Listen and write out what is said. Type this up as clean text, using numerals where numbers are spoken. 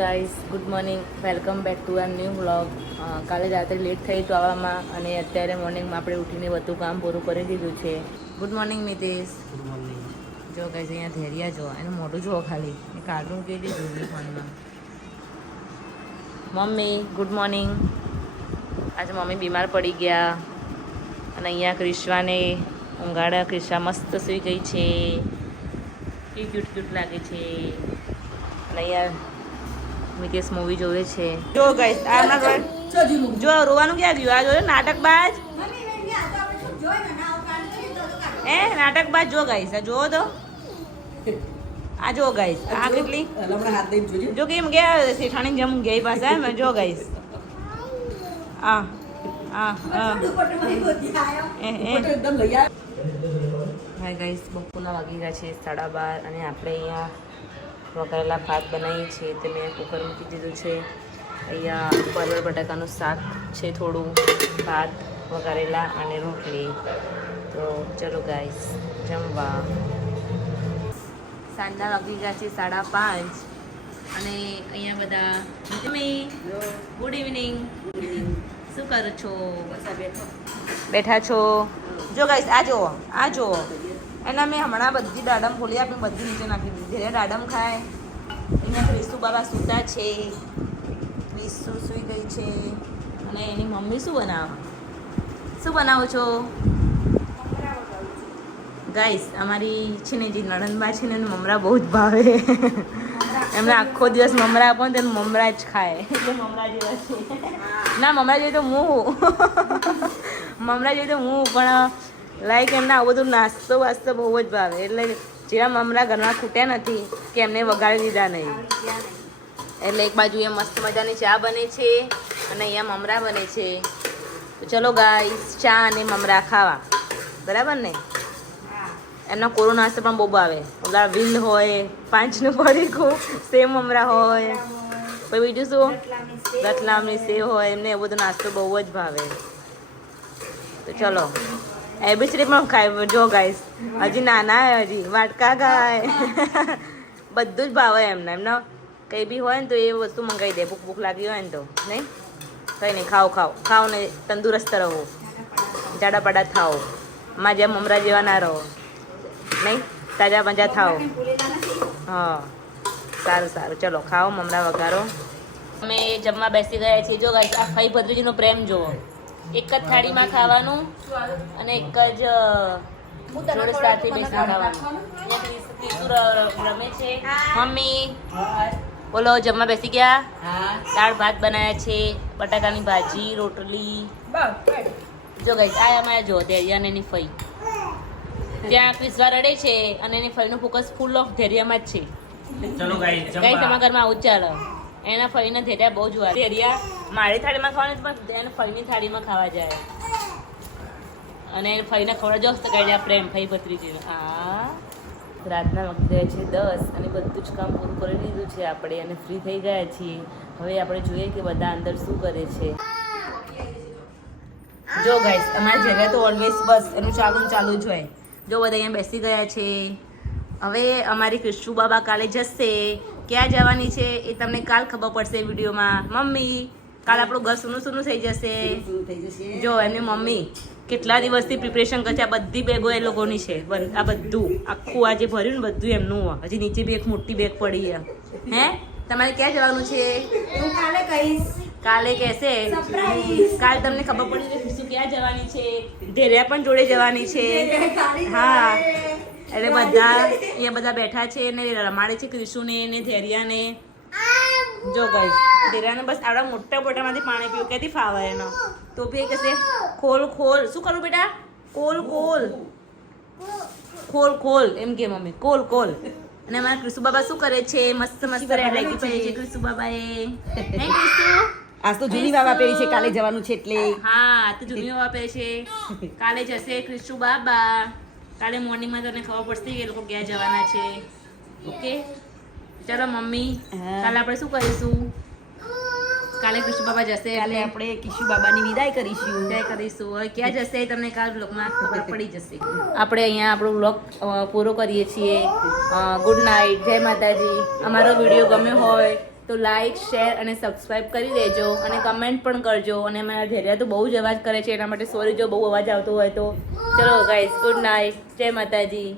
Guys good morning welcome back to our new vlog. કાલે રાત્રે late થઈ તો આવવામાં અને અત્યારે મોર્નિંગમાં આપણે ઉઠીને બધું કામ પૂરું કરી દીધું છે. Good morning Mitesh. Good morning. જો ગાઈસ અહીંયા ધૈર્યા જો એનું મોઢું જુઓ ખાલી એ કાર્ટૂન કહી દીધું ફોનમાં. Mummy good morning. આજે મમ્મી બીમાર પડી ગયા અને અહીંયા ક્રિશ્વાને ઊંઘાડા. ક્રિશ્વા મસ્ત સૂઈ ગઈ છે, એ ક્યુટ ક્યુટ લાગે છે. અને અહીંયા મિતેશ મૂવી જોવે છે. જો ગાઈસ જો રોવાનું ક્યાં ગયું? આ જોયો નાટકબાજ નાટકબાજ. જો ગાઈસ આ જુઓ તો, આ જો ગાઈસ આ કેટલી જો કેમ ગયા શેઠાણી જેમ ગઈ પાસે મેં જો ગાઈસ આ હાય ગાઈસ બપોરના વાગી ગયા છે 12:30 અને આપણે અહીંયા વઘારેલા ભાત બનાવીએ છીએ. તે મેં કુકર મૂકી દીધું છે. અહીંયા પરવળ બટાકાનું શાક છે, થોડું ભાત વઘારેલા અને રોટલી. તો ચલો ગાઈસ જમવા. સાંજના વાગી ગયા છે 5:30 અને અહીંયા બધા ગુડ ઇવનિંગ. શું કરો છો? બેઠા છો? જો ગાઈસ આ જુઓ, આ જુઓ. એના મેં હમણાં બધી દાડમ ખોલી આપી, બધી નીચે નાખી દીધી. જ્યારે દાડમ ખાય. અહીંયા ક્રિસ્તુ બાબા સૂતા છે, ક્રિસ્તુ સૂઈ ગઈ છે. અને એની મમ્મી શું બનાવો છો ગાઈસ? અમારી છે ને જે નણંદબા છે ને એને મમરા બહુ જ ભાવે. એમને આખો દિવસ મમરા આપો ને તેને મમરા જ ખાય. એટલે મમરા જેવા છે ના, મમરા જેવી તો હું મમરા જેવી તો હું પણ લાઈક એમને આવું બધું નાસ્તો વાસ્તો બહુ જ ભાવે. એટલે જેવા મમરા ઘરમાં ખૂટ્યા નથી કે એમને વગાડી દીધા નહીં. એટલે એક બાજુ એ મસ્ત મજાની ચા બને છે અને અહીંયા મમરા બને છે. તો ચલો ગાઈસ ચા અને મમરા ખાવા. બરાબર ને? એમના કોરો નાસ્તો પણ બહુ ભાવે. ઓલા વિલ હોય, 5નું પડીકું, સેવ મમરા હોય, પછી બીજું શું રતલામની સેવ હોય. એમને એવો બધો નાસ્તો બહુ જ ભાવે. તો ચલો એબીસીડી પણ ખાય. જો ગાઈસ હજી નાના હજી વાટકા ખાય. બધું જ ભાવે એમને. કંઈ બી હોય ને તો એ વસ્તુ મંગાવી દે. ભૂખ લાગી હોય ને તો. નહીં કંઈ નહીં, ખાઓ ને તંદુરસ્ત રહો, જાડા પાડા થાઓ. માં જેમ મમરા જેવા ના રહો. નહીં તાજા મજા થાઓ. હા સારું ચલો ખાઓ, મમરા વઘારો. અમે જમવા બેસી ગયા છીએ. જો ગાઈસ આ ભાઈ ભદ્રીજીનો પ્રેમ જુઓ. એક જ થાળીમાં ખાવાનું અને એક જ જોડે સાથે બેસી ખાવાનું. રમે છે. મમ્મી બોલો જમવા બેસી ગયા? દાળ ભાત બનાવ્યા છે, બટાકાની ભાજી, રોટલી. જો ગાઈસ આ અમારા જો ધૈર્યા એની ફઈ ત્યાં ક્રિસ્વા રડે છે અને એની ફઈનું ફોકસ ફૂલ ઓફ ધૈર્યામાં જ છે. ચલો ગાઈસ તમારા ઘરમાં આવું જ ચાલે. એના ફઈને ધૈર્યા બહુ જ વાર. ધૈર્યા મારી થાળીમાં ખાવાની પણ એને ફઈની થાળીમાં ખાવા જાય. અને ફઈને ખવડાવજો તો કહી પ્રેમ ફઈ ભત્રીજીને. હા રાતના વખતે છે 10 અને બધું જ કામ પૂરું કરી દીધું છે આપણે અને ફ્રી થઈ ગયા છીએ. હવે આપણે જોઈએ કે બધા અંદર શું કરે છે. જો ગાઈસ અમારી જગ્યાએ તો ઓલવેઝ બસ એનું ચાલુ જ હોય. જો બધા અહીંયા બેસી ગયા છે. હવે અમારી ક્રિશ્તુ બાબા કાલે જશે. ક્યાં જવાની છે એ તમને કાલ ખબર પડશે વિડીયોમાં. મમ્મી કાલ આપણું ઘર સૂનું થઈ જશે. જો એમની મમ્મી કેટલા દિવસથી પ્રિપરેશન કરશે. આ બધી બેગો એ લોકોની છે. આ બધું આખું આ જે ભર્યું ને બધું એમનું. હજી નીચે બી એક મોટી બેગ પડી છે. હે તમારે ક્યાં જવાનું છે? હું કાલે કહીશ. કાલે કહેશે. કાલ તમને ખબર પડી કે ક્રિશ્તુ ક્યાં જવાની છે. ધૈર્યા પણ જોડે જવાની છે. હા એટલે બધા અહીંયા બધા બેઠા છે ને રમાડે છે ક્રિશુને ને ધૈર્યાને. જો ગાઈસ ધૈર્યાને બસ આવડા મોટા બોટામાંથી પાણી પીવું ક્યાંથી ફાવે એનો. તો બી કહેશે ખોલ શું કરું બેટા? ખોલ એમ કે મમ્મી ખોલ. અને અમારા ક્રિશુ બાબા શું કરે છે? મસ્ત રેડી પહેરી છે ક્રિશુ બાબાએ. હે ક્રિશુ આજ તો જૂની બાબા પહેરી છે, કાલે જવાનું છે એટલે. હા તો જૂની બાબા પહેરી છે. કાલે જશે ક્રિશુ બાબા. કાલે મોર્નિંગમાં તમને ખબર પડશે કે એ લોકો ક્યાં જવાના છે. ઓકે ચાલો મમ્મી કાલે આપણે શું કરીશું? કાલે ક્રિશુ બાબા જશે. કાલે આપણે કિશુ બાબાની વિદાય કરીશું. હવે ક્યાં જશે તમને કાલ બ્લોગમાં ખબર પડી જશે. આપણે અહીંયા આપણો બ્લોગ પૂરો કરીએ છીએ. ગુડ નાઇટ, જય માતાજી. અમારો વિડીયો ગમ્યો હોય તો લાઈક શેર અને સબસ્ક્રાઈબ કરી દેજો અને કમેન્ટ પણ કરજો. અને મારા ઘેરિયા તો બહુ જ અવાજ કરે છે, એના માટે સોરી જો બહુ અવાજ આવતો હોય તો. ચલો ગાઈઝ, ગુડ નાઇટ, જય માતાજી.